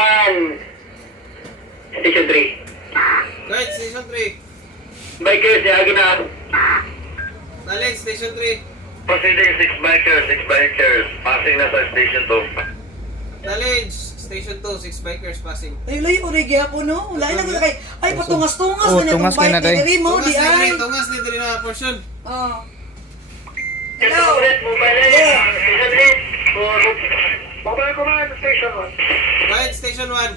Command. Station 3. Guard, Station 3. Bikers, yagi na. Knowledge, Station 3. Proceeding 6 bikers. Passing na sa Station 2. Knowledge, Station 2, 6 bikers passing. Ay, layo ko rin gyapon, no? Wala na ko kay. Ay, patungas-tungas Oh, na tungas itong kay na, bike day. ni Diri mo, di ay. Tungas ni diri na portion. Oh. Hello. Mobile Yeah. Station 8. Mobile Command, Station 1. Guard, Station 1.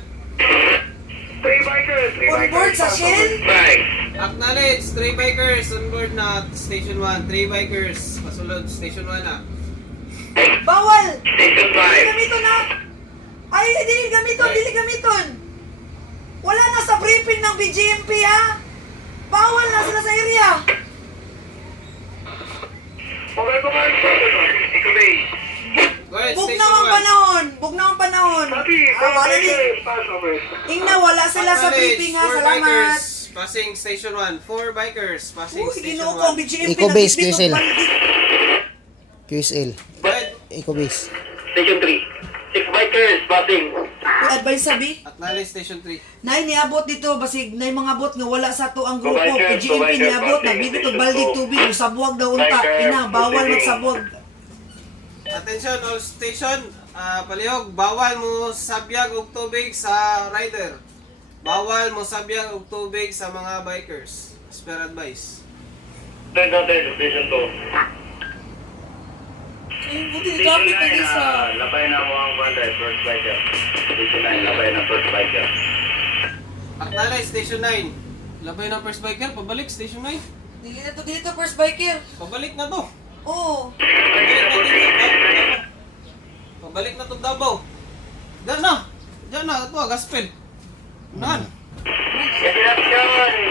3 bikers. On board sa Shell? Bye. Acknowledge, 3 bikers on board na Station 1. 3 bikers, pasulod, Station 1 na. Bawal! Station Dili 5. gamiton na! Ay, dili gamiton! Wala na sa briefing ng BGMP, ha? Bawal na sila sa area! Mobile Command, Station 1. Ikubay. Guard, Bug Station na ang 1. panahon! Wala ni. Ingna, wala sila sa Acknowledge, briefing, ha? 4 Salamat! bikers, passing Station 1. 4 bikers, passing Uy, Station ginoo ko ang 1. BGMP. Eco-base, nagbitbit QSL. og bandit. QSL. Guard, Ecobase. Station 3. 6 bikers. Passing. Advice sabi? acknowledge, Station 3. Nay niabot dito basig nay mga bot nga wala sa to ang grupo Provider, PGMP provider, niabot provider, nagbibit og station baldig two. tubig usabwag daw unta Provider, ina bawal proceeding. magsabwag. Attention all station, palihog, bawal mo sabyag og tubig sa rider. Bawal mo sabyag og tubig sa mga bikers. As per advice. Station 2. Ay buti ni topic na sa Labay na mo ang banda. First biker. Station 9. Labay na first biker. Acknowledge, Station 9. Labay ng first biker, pabalik, Station 9. dili na to dito first biker. Pabalik na to. Oo. Pabalik na dito. Pabalik na to Davao. Diyan na. Ito, gospel. Unahan. Destination